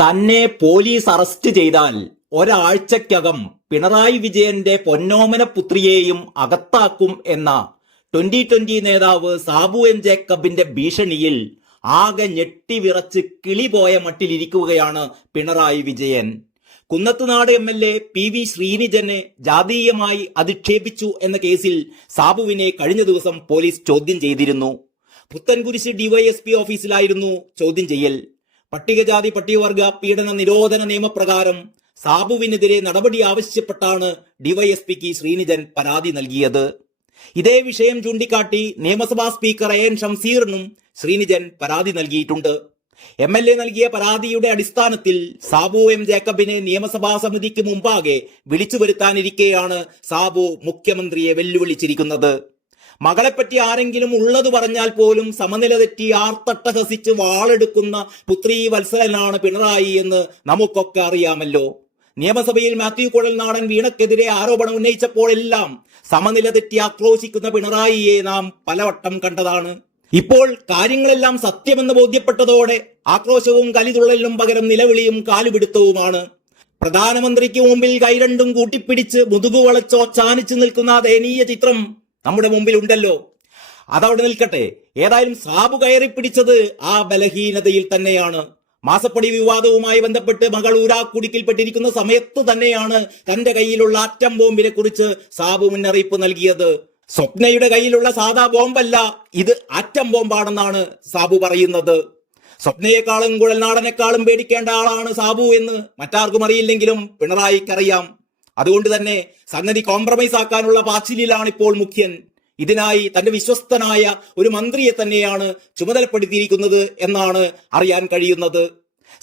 തന്നെ police arrest ചെയ്താൽ ഒരാഴ്ചക്കകം പിണറായി വിജയന്റെ പൊന്നോമന പുത്രിയെയും അകത്താക്കും എന്ന 2020 നേതാവ് സാബു എം ജേക്കബിന്റെ ഭീഷണിയിൽ ആകെ ഞെട്ടിവിറച്ച് കിളി പോയ മട്ടിലിരിക്കുകയാണ് പിണറായി വിജയൻ. കുന്നത്തുനാട് MLA PV ശ്രീനിജനെ ജാതീയമായി അധിക്ഷേപിച്ചു എന്ന കേസിൽ സാബുവിനെ കഴിഞ്ഞ ദിവസം പോലീസ് ചോദ്യം ചെയ്തിരുന്നു. പുത്തൻകുരിശ് DYSP ഓഫീസിലായിരുന്നു ചോദ്യം ചെയ്യൽ. പട്ടികജാതി പട്ടികവർഗ പീഡന നിരോധന നിയമപ്രകാരം സാബുവിനെതിരെ നടപടി ആവശ്യപ്പെട്ടാണ് DYSPക്ക് ശ്രീനിജൻ പരാതി നൽകിയത്. ഇതേ വിഷയം ചൂണ്ടിക്കാട്ടി നിയമസഭാ സ്പീക്കർ AN ഷംസീറിനും ശ്രീനിജൻ പരാതി നൽകിയിട്ടുണ്ട്. MLA നൽകിയ പരാതിയുടെ അടിസ്ഥാനത്തിൽ സാബു എം ജേക്കബിനെ നിയമസഭാ സമിതിക്ക് മുമ്പാകെ വിളിച്ചു വരുത്താനിരിക്കെയാണ് സാബു മുഖ്യമന്ത്രിയെ വെല്ലുവിളിച്ചിരിക്കുന്നത്. മകളെപ്പറ്റി ആരെങ്കിലും ഉള്ളത് പറഞ്ഞാൽ പോലും സമനില തെറ്റി ആർത്തട്ടഹസിച്ച് വാളെടുക്കുന്ന പുത്രീ വത്സലനാണ് പിണറായി എന്ന് നമുക്കൊക്കെ അറിയാമല്ലോ. നിയമസഭയിൽ മാത്യു കുഴൽനാടൻ വീണക്കെതിരെ ആരോപണം ഉന്നയിച്ചപ്പോഴെല്ലാം സമനില തെറ്റി ആക്രോശിക്കുന്ന പിണറായിയെ നാം പലവട്ടം കണ്ടതാണ്. ഇപ്പോൾ കാര്യങ്ങളെല്ലാം സത്യമെന്ന് ബോധ്യപ്പെട്ടതോടെ ആക്രോശവും കലിതുള്ളലിനും പകരം നിലവിളിയും കാലുപിടുത്തവുമാണ്. പ്രധാനമന്ത്രിക്ക് മുമ്പിൽ കൈരണ്ടും കൂട്ടിപ്പിടിച്ച് മുതുകു വളച്ചോച്ചാനിച്ചു നിൽക്കുന്ന ദയനീയ ചിത്രം നമ്മുടെ മുമ്പിൽ ഉണ്ടല്ലോ. അതവിടെ നിൽക്കട്ടെ. ഏതായാലും സാബു കയറി പിടിച്ചത് ആ ബലഹീനതയിൽ തന്നെയാണ്. മാസപ്പടി വിവാദവുമായി ബന്ധപ്പെട്ട് മകൾ ഊരാക്കുടുക്കിൽപ്പെട്ടിരിക്കുന്ന സമയത്ത് തന്നെയാണ് തന്റെ കയ്യിലുള്ള ആറ്റം ബോംബിനെ കുറിച്ച് സാബു മുന്നറിയിപ്പ് നൽകിയത്. സ്വപ്നയുടെ കയ്യിലുള്ള സാധാ ബോംബല്ല, ഇത് ആറ്റം ബോംബാണെന്നാണ് സാബു പറയുന്നത്. സ്വപ്നയെക്കാളും കുഴൽനാടനെക്കാളും പേടിക്കേണ്ട ആളാണ് സാബു എന്ന് മറ്റാർക്കും അറിയില്ലെങ്കിലും പിണറായിക്കറിയാം. അതുകൊണ്ട് തന്നെ സംഗതി കോംപ്രമൈസ് ആക്കാനുള്ള പാച്ചിലിലാണ് ഇപ്പോൾ മുഖ്യൻ. ഇതിനായി തന്റെ വിശ്വസ്തനായ ഒരു മന്ത്രിയെ തന്നെയാണ് ചുമതലപ്പെടുത്തിയിരിക്കുന്നത് എന്നാണ് അറിയാൻ കഴിയുന്നത്.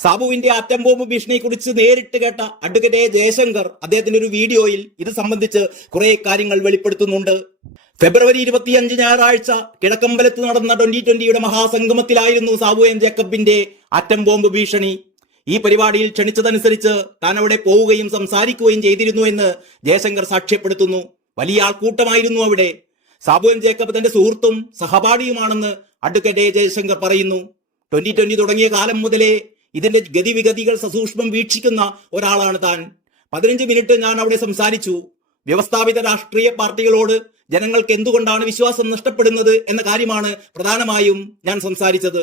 സാബുവിന്റെ ആറ്റം ബോംബ് ഭീഷണിയെ കുറിച്ച് നേരിട്ട് കേട്ട അഡ്വക്കേറ്റ് ജയശങ്കർ അദ്ദേഹത്തിന്റെ ഒരു വീഡിയോയിൽ ഇത് സംബന്ധിച്ച് കുറെ കാര്യങ്ങൾ വെളിപ്പെടുത്തുന്നുണ്ട്. ഫെബ്രുവരി 25 ഞായറാഴ്ച കിഴക്കമ്പലത്ത് നടന്ന 2020 മഹാസംഗമത്തിലായിരുന്നു സാബു എം ജേക്കബിന്റെ ആറ്റം ബോംബ് ഭീഷണി. ഈ പരിപാടിയിൽ ക്ഷണിച്ചതനുസരിച്ച് താൻ അവിടെ പോവുകയും സംസാരിക്കുകയും ചെയ്തിരുന്നു എന്ന് ജയശങ്കർ സാക്ഷ്യപ്പെടുത്തുന്നു. വലിയ ആൾക്കൂട്ടമായിരുന്നു അവിടെ. സാബു എം ജേക്കബ് തന്റെ സുഹൃത്തും സഹപാഠിയുമാണെന്ന് അഡ്വക്കേറ്റ് ജയശങ്കർ പറയുന്നു. 2020 തുടങ്ങിയ കാലം മുതലേ ഇതിന്റെ ഗതിവിഗതികൾ സസൂക്ഷ്മം വീക്ഷിക്കുന്ന ഒരാളാണ് താൻ. 15 മിനിറ്റ് ഞാൻ അവിടെ സംസാരിച്ചു. വ്യവസ്ഥാപിത രാഷ്ട്രീയ പാർട്ടികളോട് ജനങ്ങൾക്ക് എന്തുകൊണ്ടാണ് വിശ്വാസം നഷ്ടപ്പെടുന്നത് എന്ന കാര്യമാണ് പ്രധാനമായും ഞാൻ സംസാരിച്ചത്.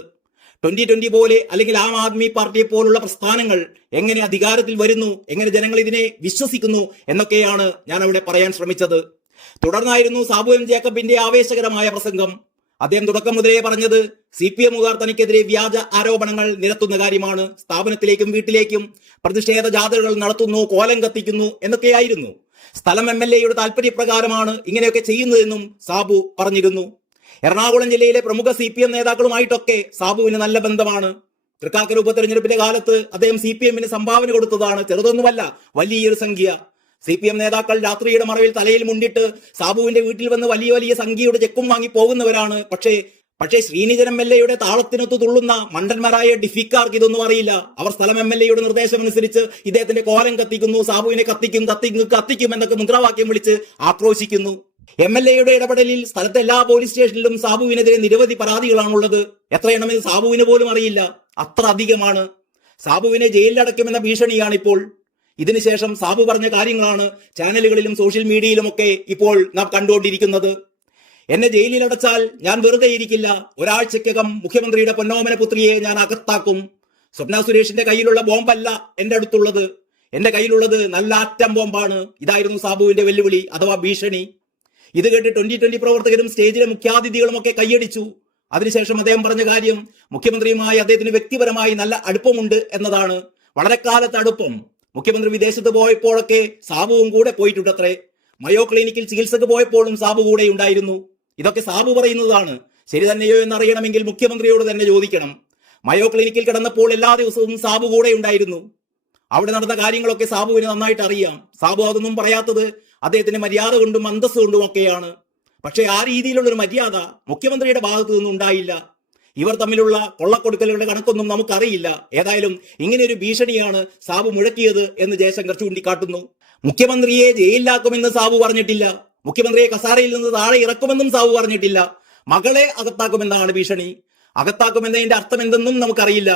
2020 പോലെ അല്ലെങ്കിൽ ആം ആദ്മി പാർട്ടിയെ പോലുള്ള പ്രസ്ഥാനങ്ങൾ എങ്ങനെ അധികാരത്തിൽ വരുന്നു, എങ്ങനെ ജനങ്ങൾ ഇതിനെ വിശ്വസിക്കുന്നു എന്നൊക്കെയാണ് ഞാൻ അവിടെ പറയാൻ ശ്രമിച്ചത്. തുടർന്നായിരുന്നു സാബു എം ജേക്കബിന്റെ ആവേശകരമായ പ്രസംഗം. അദ്ദേഹം തുടക്കം മുതലേ പറഞ്ഞത് CPMകാർ തനിക്കെതിരെ വ്യാജ ആരോപണങ്ങൾ നിരത്തുന്ന കാര്യമാണ്. സ്ഥാപനത്തിലേക്കും വീട്ടിലേക്കും പ്രതിഷേധ ജാഥകൾ നടത്തുന്നു, കോലം കത്തിക്കുന്നു എന്നൊക്കെയായിരുന്നു. സ്ഥലം MLAയുടെ താല്പര്യപ്രകാരമാണ് ഇങ്ങനെയൊക്കെ ചെയ്യുന്നതെന്നും സാബു പറഞ്ഞിരുന്നു. എറണാകുളം ജില്ലയിലെ പ്രമുഖ CPM നേതാക്കളുമായിട്ടൊക്കെ സാബുവിന് നല്ല ബന്ധമാണ്. തൃക്കാക്കര ഉപതെരഞ്ഞെടുപ്പിന്റെ കാലത്ത് അദ്ദേഹം CPMന് സംഭാവന കൊടുത്തതാണ്. ചെറുതൊന്നുമല്ല, വലിയൊരു സംഖ്യ. CPM നേതാക്കൾ രാത്രിയുടെ മറവിൽ തലയിൽ മുണ്ടിട്ട് സാബുവിന്റെ വീട്ടിൽ വന്ന് വലിയ വലിയ സംഖ്യയുടെ ചെക്കും വാങ്ങി പോകുന്നവരാണ്. പക്ഷേ ശ്രീനിജൻ MLAയുടെ താളത്തിനൊത്തു തുള്ളുന്ന മണ്ടന്മാരായ ഡിഫിക്കാർക്ക് ഇതൊന്നും അറിയില്ല. അവർ സ്ഥലം MLAയുടെ നിർദ്ദേശമനുസരിച്ച് ഇദ്ദേഹത്തിന്റെ കോലം കത്തിക്കുന്നു, സാബുവിനെ കത്തിക്കും എന്നൊക്കെ മുദ്രാവാക്യം വിളിച്ച് ആക്രോശിക്കുന്നു. MLAയുടെ ഇടപെടലിൽ സ്ഥലത്തെ എല്ലാ പോലീസ് സ്റ്റേഷനിലും സാബുവിനെതിരെ നിരവധി പരാതികളാണുള്ളത്. എത്രയെണ്ണമെന്ന് സാബുവിന് പോലും അറിയില്ല, അത്ര അധികമാണ്. സാബുവിനെ ജയിലിലടയ്ക്കുമെന്ന ഭീഷണിയാണിപ്പോൾ. ഇതിനുശേഷം സാബു പറഞ്ഞ കാര്യങ്ങളാണ് ചാനലുകളിലും സോഷ്യൽ മീഡിയയിലുമൊക്കെ ഇപ്പോൾ നാം കണ്ടുകൊണ്ടിരിക്കുന്നത്. എന്നെ ജയിലിലടച്ചാൽ ഞാൻ വെറുതെ ഇരിക്കില്ല. ഒരാഴ്ചക്കകം മുഖ്യമന്ത്രിയുടെ പൊന്നോമന പുത്രിയെ ഞാൻ അകത്താക്കും. സ്വപ്ന സുരേഷിന്റെ കയ്യിലുള്ള ബോംബല്ല എന്റെ അടുത്തുള്ളത്, എന്റെ കയ്യിലുള്ളത് നല്ല ആറ്റം ബോംബാണ്. ഇതായിരുന്നു സാബുവിന്റെ വെല്ലുവിളി അഥവാ ഭീഷണി. ഇത് കേട്ട് 2020 പ്രവർത്തകരും സ്റ്റേജിലെ മുഖ്യാതിഥികളും ഒക്കെ കൈയടിച്ചു. അതിനുശേഷം അദ്ദേഹം പറഞ്ഞ കാര്യം മുഖ്യമന്ത്രിയുമായി അദ്ദേഹത്തിന് വ്യക്തിപരമായി നല്ല അടുപ്പമുണ്ട് എന്നതാണ്. വളരെ കാലത്ത് അടുപ്പം. മുഖ്യമന്ത്രി വിദേശത്ത് പോയപ്പോഴൊക്കെ സാബുവും കൂടെ പോയിട്ടുണ്ടത്രേ. മയോ ക്ലിനിക്കിൽ ചികിത്സക്ക് പോയപ്പോഴും സാബു കൂടെ ഉണ്ടായിരുന്നു. ഇതൊക്കെ സാബു പറയുന്നതാണ്. ശരി തന്നെയോ എന്നറിയണമെങ്കിൽ മുഖ്യമന്ത്രിയോട് തന്നെ ചോദിക്കണം. മയോ ക്ലിനിക്കിൽ കിടന്നപ്പോൾ എല്ലാ ദിവസവും സാബു കൂടെ ഉണ്ടായിരുന്നു. അവിടെ നടന്ന കാര്യങ്ങളൊക്കെ സാബുവിന് നന്നായിട്ട് അറിയാം. സാബു അതൊന്നും പറയാത്തത് അദ്ദേഹത്തിന്റെ മര്യാദ കൊണ്ടും അന്തസ് കൊണ്ടും ഒക്കെയാണ്. പക്ഷേ ആ രീതിയിലുള്ളൊരു മര്യാദ മുഖ്യമന്ത്രിയുടെ ഭാഗത്തു നിന്നും ഉണ്ടായില്ല. ഇവർ തമ്മിലുള്ള കൊള്ളക്കൊടുക്കലുകളുടെ കണക്കൊന്നും നമുക്കറിയില്ല. ഏതായാലും ഇങ്ങനെയൊരു ഭീഷണിയാണ് സാബു മുഴക്കിയത് എന്ന് ജയശങ്കർ ചൂണ്ടിക്കാട്ടുന്നു. മുഖ്യമന്ത്രിയെ ജയിലിലാക്കുമെന്ന് സാബു പറഞ്ഞിട്ടില്ല. മുഖ്യമന്ത്രിയെ കസാരയിൽ നിന്ന് താഴെ ഇറക്കുമെന്നും സാബു പറഞ്ഞിട്ടില്ല. മകളെ അകത്താക്കുമെന്നാണ് ഭീഷണി. അകത്താക്കുമെന്നതിന്റെ അർത്ഥം എന്തെന്നും നമുക്കറിയില്ല.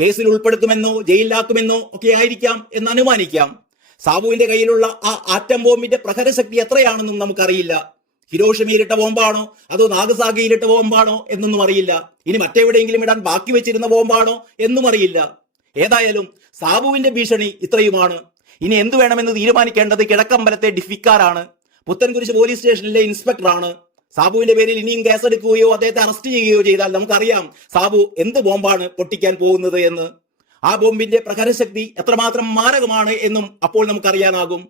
കേസിൽ ഉൾപ്പെടുത്തുമെന്നോ ജയിലിലാക്കുമെന്നോ ഒക്കെ ആയിരിക്കാം എന്ന് അനുമാനിക്കാം. സാബുവിന്റെ കയ്യിലുള്ള ആ ആറ്റം ബോംബിന്റെ പ്രഹരശക്തി എത്രയാണെന്നും നമുക്കറിയില്ല. ഹിരോഷിമയിലിട്ട ബോംബാണോ അതോ നാഗസാകിയിലിട്ട ബോംബാണോ എന്നൊന്നും അറിയില്ല. ഇനി മറ്റെവിടെയെങ്കിലും ഇടാൻ ബാക്കി വെച്ചിരുന്ന ബോംബാണോ എന്നും അറിയില്ല. ഏതായാലും സാബുവിന്റെ ഭീഷണി ഇത്രയുമാണ്. ഇനി എന്തു വേണമെന്ന് തീരുമാനിക്കേണ്ടത് കിഴക്കമ്പലത്തെ ഡിഫിക്കാരാണ്. പുത്തൻകുരിശ് പോലീസ് സ്റ്റേഷനിലെ ഇൻസ്പെക്ടറാണ്. സാബുവിന്റെ പേരിൽ ഇനിയും കേസെടുക്കുകയോ അദ്ദേഹത്തെ അറസ്റ്റ് ചെയ്യുകയോ ചെയ്താൽ നമുക്കറിയാം സാബു എന്ത് ബോംബാണ് പൊട്ടിക്കാൻ പോകുന്നത് എന്ന്. ആ ബോംബിന്റെ പ്രഹരശക്തി എത്രമാത്രം മാരകമാണ് എന്നും അപ്പോൾ നമുക്കറിയാനാകും.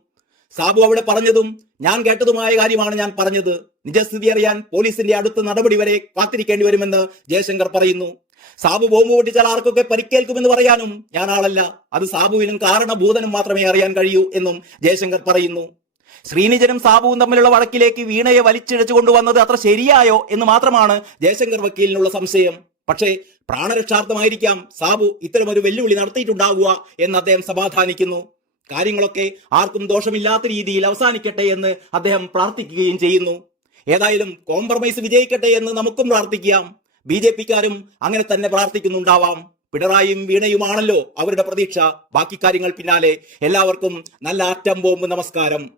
സാബു അവിടെ പറഞ്ഞതും ഞാൻ കേട്ടതുമായ കാര്യമാണ് ഞാൻ പറഞ്ഞത്. നിജസ്ഥിതി അറിയാൻ പോലീസിന്റെ അടുത്ത നടപടി വരെ കാത്തിരിക്കേണ്ടി വരുമെന്ന് ജയശങ്കർ പറയുന്നു. സാബു ബോംബ് പൊട്ടിച്ചാൽ ആർക്കൊക്കെ പരിക്കേൽക്കുമെന്ന് പറയാനും ഞാൻ ആളല്ല. അത് സാബുവിനും കാരണഭൂതനും മാത്രമേ അറിയാൻ കഴിയൂ എന്നും ജയശങ്കർ പറയുന്നു. ശ്രീനിജനും സാബുവും തമ്മിലുള്ള വഴക്കിലേക്ക് വീണയെ വലിച്ചിഴച്ചു കൊണ്ടുവന്നത് അത്ര ശരിയായോ എന്ന് മാത്രമാണ് ജയശങ്കർ വക്കീലിനുള്ള സംശയം. പക്ഷേ പ്രാണരക്ഷാർത്ഥമായിരിക്കാം സാബു ഇത്തരമൊരു വെല്ലുവിളി നടത്തിയിട്ടുണ്ടാവുക എന്ന് അദ്ദേഹം സമാധാനിക്കുന്നു. കാര്യങ്ങളൊക്കെ ആർക്കും ദോഷമില്ലാത്ത രീതിയിൽ അവസാനിക്കട്ടെ എന്ന് അദ്ദേഹം പ്രാർത്ഥിക്കുകയും ചെയ്യുന്നു. ഏതായാലും കോംപ്രമൈസ് വിജയിക്കട്ടെ എന്ന് നമുക്കും പ്രാർത്ഥിക്കാം. BJP-ക്കാരും അങ്ങനെ തന്നെ പ്രാർത്ഥിക്കുന്നുണ്ടാവാം. പിണറായിയും വീണയുമാണല്ലോ അവരുടെ പ്രതീക്ഷ. ബാക്കി കാര്യങ്ങൾ പിന്നാലെ. എല്ലാവർക്കും നല്ല ആറ്റം ബോംബ് നമസ്കാരം.